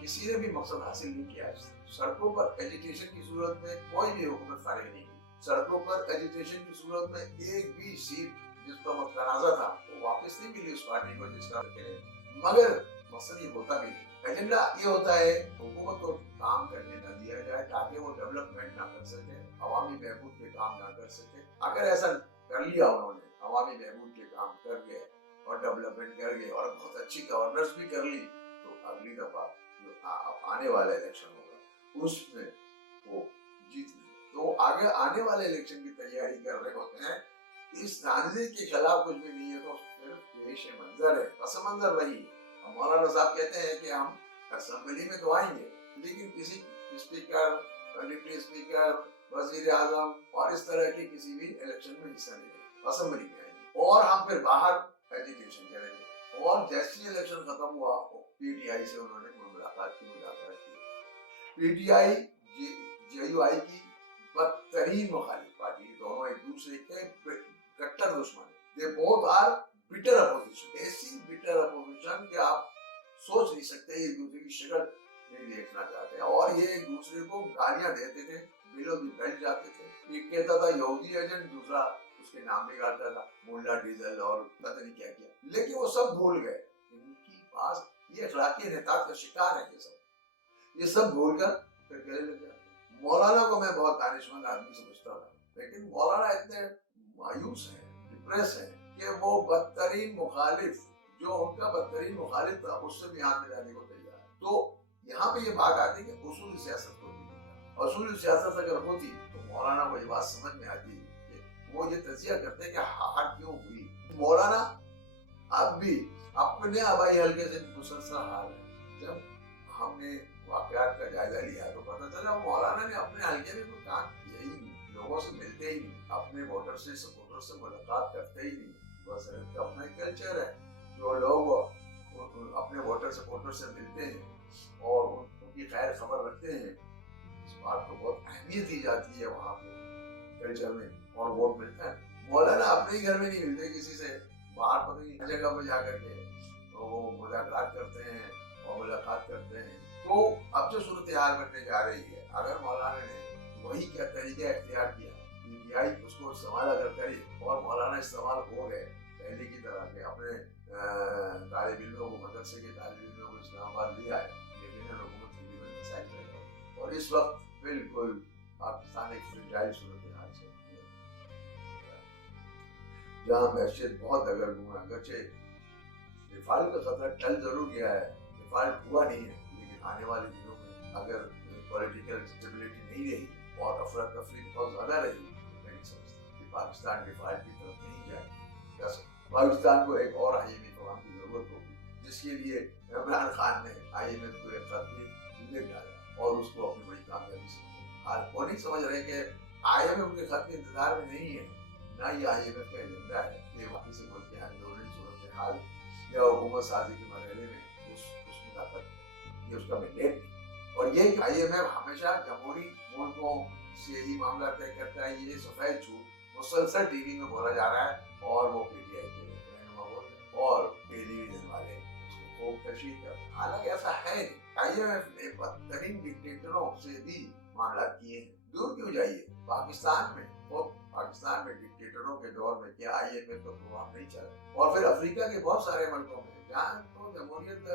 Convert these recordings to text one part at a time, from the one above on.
کسی نے بھی مقصد حاصل نہیں کیا. سڑکوں پر ایجوکیشن کی صورت میں کوئی بھی حکومت فارغ نہیں کی. سڑکوں پر ایجوکیشن کی صورت میں ایک بھی سیٹ جس پر متنازع تھا وہ واپس نہیں ملی اس پارٹی کو جس کا کرے. مگر مقصد یہ ہوتا بھی نہیں. ایجنڈا یہ ہوتا ہے حکومت کو کام کرنے نہ دیا جائے تاکہ وہ ڈیولپمنٹ نہ کر سکے, عوامی بہبود کے کام نہ کر سکے. اگر ایسا کر لیا انہوں نے, عوامی بہبود کے کام کر گئے اور ڈیولپمنٹ کر گئے اور بہت اچھی گورننس بھی کر لی, تو اگلی دفعہ جو آنے والا الیکشن ہوگا اس میں وہ جیت لیں. تو آگے آنے والے الیکشن کی تیاری کر رہے ہوتے ہیں. اس دھاندلی کے خلاف کچھ بھی نہیں ہے, تو صرف پیش منظر ہے, پس منظر نہیں. مولانا صاحب کہتے ہیں کہ ہم اسمبلی میں تو آئیں گے لیکن کسی اسپیکر, ڈپٹی اسپیکر, وزیر اعظم اور اس طرح کے کسی بھی الیکشن میں حصہ نہیں لیں گے, اسمبلی میں آئیں گے. اور ہم پھر باہر ایجوکیشن کریں گے. اور جیسے الیکشن ختم ہوا پی ٹی آئی سے انہوں نے مذاکرات کی. P T I J you آئی کی بدترین مخالف پارٹی, دونوں ایک دوسرے کے کٹر دشمن ہیں. They both are bitter opposition, ایسی بٹر اپوزیشن کہ آپ سوچ نہیں سکتے, ایک دوسرے کی شکل نہیں دیکھنا چاہتے. اور یہ ایک دوسرے کو گالیاں دیتے تھے, بلوں بھی بیٹھ جاتے تھے. ایک کہتا تھا یہودی ایجنٹ, دوسرا اس کے نام نکالتا تھا ملا ڈیزل اور پتہ نہیں کیا کیا. لیکن وہ سب بھول گئے. ان کی پاس یہ اخلاقی انحطاط کا شکار ہے یہ سب بھول کر پھر گلے لگ جاتے. مولانا کو میں بہت دانشمند آدمی سمجھتا تھا, لیکن مولانا اتنے مایوس ہیں, ڈپریس ہیں کہ وہ بدترین مخالف, جو ان کا بدترین مخالف تھا, اس سے بھی ہاتھ ملانے کو تیار ہے. تو یہاں پہ یہ بات آتی ہے کہ اصولی سیاست کو نہیں. اصولی سیاست اگر ہوتی تو مولانا کو یہ بات سمجھ میں آتی کہ وہ یہ تجزیہ کرتے کہ ہار کیوں ہوئی. مولانا اب بھی اپنے آبائی حلقے سے مسلسل حال ہے. جب ہم نے واقعات کا جائزہ لیا تو پتہ چلا مولانا نے اپنے حلقے میں کوئی کام کیا ہی نہیں, لوگوں سے ملتے ہی نہیں, اپنے ووٹر سے سپورٹر سے ملاقات کرتے ہی نہیں. بس اپنا ایک کلچر ہے, جو لوگ اپنے ووٹر سپورٹر سے ملتے ہیں اور ان کی خیر خبر رکھتے ہیں, اس بات کو بہت اہمیت دی جاتی ہے وہاں پہ کلچر میں, اور ووٹ ملتا ہے. مولانا اپنے ہی گھر میں نہیں ملتے کسی سے, باہر پتہ نہیں جگہ پہ جا کر کے وہ مذاکرات کرتے ہیں اور ملاقات کرتے ہیں. تو اب جو صورتحال بننے جا رہی ہے, اگر مولانا نے وہی کیا طریقہ اختیار کیا, پی ٹی آئی اس کو استعمال اگر کرے اور مولانا استعمال ہو گئے پہلے کی طرح کے, اپنے طالب علموں کو, مدرسے کے طالب علموں کو اسلام آباد لے آئے, یقیناً حکومت کی بھی مسائل رہے گا. اور اس وقت بالکل پاکستان ایک فرجائل صورتحال سے جہاں معیشت بہت دگرگوں ہے. اگرچہ ڈیفالٹ کا خطرہ ٹل ضرور گیا ہے, ڈیفالٹ ہوا نہیں ہے, لیکن آنے والے دنوں میں اگر پولیٹیکل اسٹیبلٹی نہیں رہی اور افراتفری بہت زیادہ رہی, میں نہیں سمجھتا کہ پاکستان ڈیفالٹ کی طرف نہیں جائے. پاکستان کو ایک اور آئی ایم ایف پروگرام کی ضرورت ہوگی, جس کے لیے عمران خان نے آئی ایم ایف کو ایک خط میں ڈالا اور اس کو اپنی بڑی کامیابی سمجھا. حال وہ نہیں سمجھ رہے کہ آئی ایم ایف کے خط کے انتظار میں نہیں ہے, نہ یہ آئی ایم ایف کا ایجنڈا ہے. یہ واقعی سے ملک کے اندرونی صورتحال یا حکومت سازی کے مرحلے میں اس مداخلت, یہ اس کا مینڈیٹ نہیں. اور یہ آئی ایم ایف ہمیشہ جمہوری ملکوں سے ہی معاملہ طے کرتا ہے. یہ سفید جھوٹ مسلسل ٹی وی میں بولا جا رہا ہے, اور وہ پی ٹی آئی کے رہنما بول رہے ہیں اور ٹیلی ویژن والے اس کو خوب تشہیر کرتے ہیں. حالانکہ ایسا ہے نہیں. آئی ایم ایف نے بدترین ڈکٹیٹروں سے بھی معاملات کیے ہیں. دور کیوں جائیے, پاکستان میں ڈکٹیٹروں کے دور میں کیا آئی ایم ایف کا پروگرام نہیں چلا؟ اور پھر افریقہ کے بہت سارے ملکوں میں جہاں تو جمہوریت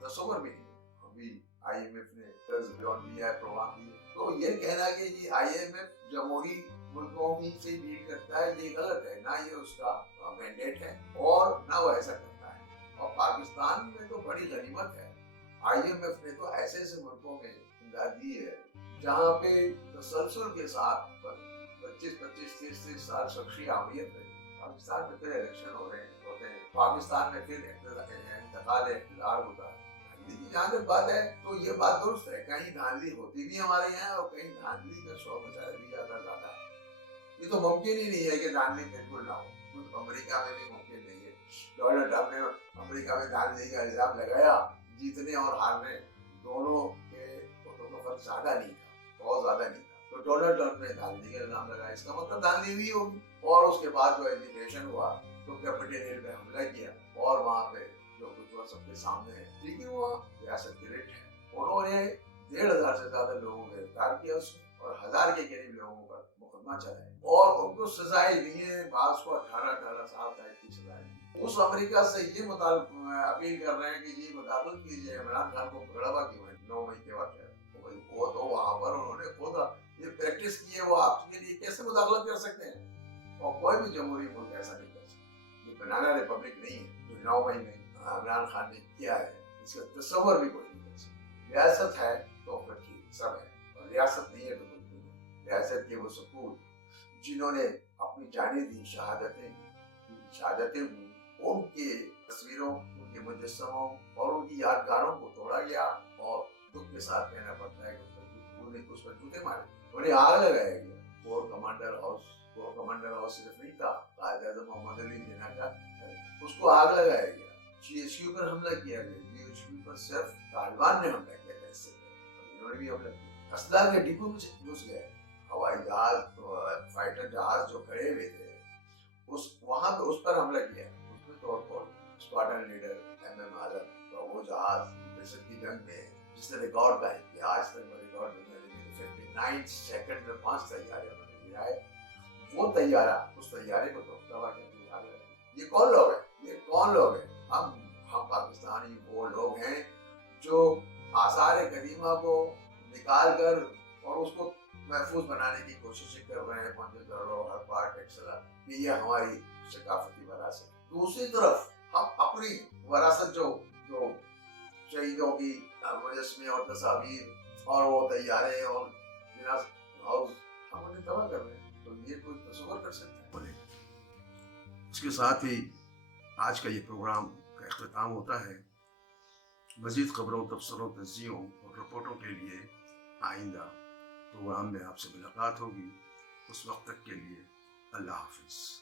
تصور بھی نہیں, ابھی آئی ایم ایف نے دیا ہے, پروگرام دیا. تو یہ کہنا کہ یہ آئی ایم ایف جمہوری ملکوں ہی سے ڈیل کرتا ہے, یہ غلط ہے. نہ یہ اس کا مینڈیٹ ہے اور نہ وہ ایسا کرتا ہے. اور پاکستان میں تو بڑی غنیمت ہے, آئی ایم ایف نے تو ایسے ایسے ملکوں میں امداد دی ہے جہاں پہ تسلسل کے ساتھ 25-30 سال شخصی عامیت رہی. پاکستان میں پھر الیکشن ہوتے ہیں, پاکستان میں پھر انتقال اقتدار ہوتا ہے. جہاں تک بات ہے تو یہ بات درست ہے, کہیں دھاندلی ہوتی بھی ہمارے یہاں اور کہیں دھاندلی کا شوق مچایا بھی زیادہ ہے. یہ تو ممکن ہی نہیں ہے کہ دھاندلی بالکل نہ ہو. امریکہ میں بھی ممکن نہیں ہے. ڈونلڈ ٹرمپ نے امریکہ میں دھاندلی کا الزام لگایا, جیتنے اور ہارنے دونوں کے ووٹوں کا فرق زیادہ نہیں تھا, بہت زیادہ نہیں تھا. تو ڈونلڈ ٹرمپ نے دھاندلی کا الزام لگایا, اس کا مطلب دھاندلی ہوئی ہوگی. اور اس کے بعد جو ایجیٹیشن ہوا تو کیپٹل ہل پہ حملہ کیا اور وہاں پہ جو تو سب کے سامنے ہے، لیکن وہ ریاست کے ریٹ ہے. انہوں نے 1,500 سے زیادہ لوگوں کو گرفتار کیا اس میں، اور 1000 کے قریب لوگوں کا مقدمہ چلایا، اور ان کو سزائیں دی ہیں. بعض کو 18 سال تک کی سزائیں دی. اس امریکہ سے یہ اپیل کر رہے ہیں کہ یہ مداخلت کیجیے عمران خان کو بڑھاوا کیوں ہے. 9 مئی کے واقعہ وہ تو وہاں پر انہوں نے خود یہ پریکٹس کی ہے، وہ آپ کے لیے کیسے مداخلت کر سکتے ہیں؟ اور کوئی بھی جمہوری ملک ایسا نہیں کر سکتا. یہ بنانا ریپبلک نہیں ہے جو 9 مئی میں عمران خان نے کیا ہے، اس کا تصور بھی کوئی نہیں کر سکتا. ریاست ہے تو پھر ٹھیک سب ہے، اور ریاست نہیں ہے تو کچھ نہیں ہے. ریاست کے وہ سپور جنہوں نے اپنی جانیں دی، شہادتیں ہوئی، ان کی تصویروں، ان کے مجسموں اور ان کی یادگاروں کو توڑا گیا، اور دکھ کے ساتھ کہنا پڑتا ہے کہ اس پر جوتے مارے، انہیں آگ لگایا گیا. کور کمانڈر ہاؤس صرف نہیں تھا، قائد اعظم محمد علی جناح کا، اس کو آگ لگایا گیا. جی ایچ کیو پر حملہ کیا گیا. جی ایچ کیو پر صرف طالبان نے حملہ کیا تھا، اس سے انہوں نے بھی حملہ کیا. اسلحہ کے ڈپو میں گھس گئے. ہوائی جہاز، فائٹر جہاز جو کھڑے ہوئے تھے وہاں پہ اس پر حملہ کیا. اس میں توڑ پھوڑ. اسکواڈرن لیڈر ایم عالم کا وہ جہاز بسنٹ کی جنگ میں جس نے ریکارڈ قائم کیا، آج تک وہ ریکارڈ دنیا میں 59 سیکنڈ میں 5 طیارے انہوں نے گرائے. وہ طیارہ، اس طیارے کو تو تباہ کر کے آگ لگا. یہ کون لوگ ہیں؟ یہ کون لوگ ہیں؟ ہم پاکستانی وہ لوگ ہیں جو آثار قدیمہ کو نکال کر اور اس کو محفوظ بنانے کی کوششیں کر رہے ہیں. ہر پارٹ ایکسلا کہ یہ ہماری ثقافتی وراثت. دوسری طرف ہم اپنی وراثت جو شہیدوں کی مجسمے اور تصاویر اور وہ طیارے اور ہم انہیں تباہ کر رہے ہیں. تو یہ کوئی تصور کر سکتا ہے؟ اس کے ساتھ ہی آج کا یہ پروگرام کا اختتام ہوتا ہے. مزید خبروں، تبصروں، تجزیوں اور رپورٹوں کے لیے آئندہ پروگرام میں آپ سے ملاقات ہوگی. اس وقت تک کے لیے اللہ حافظ.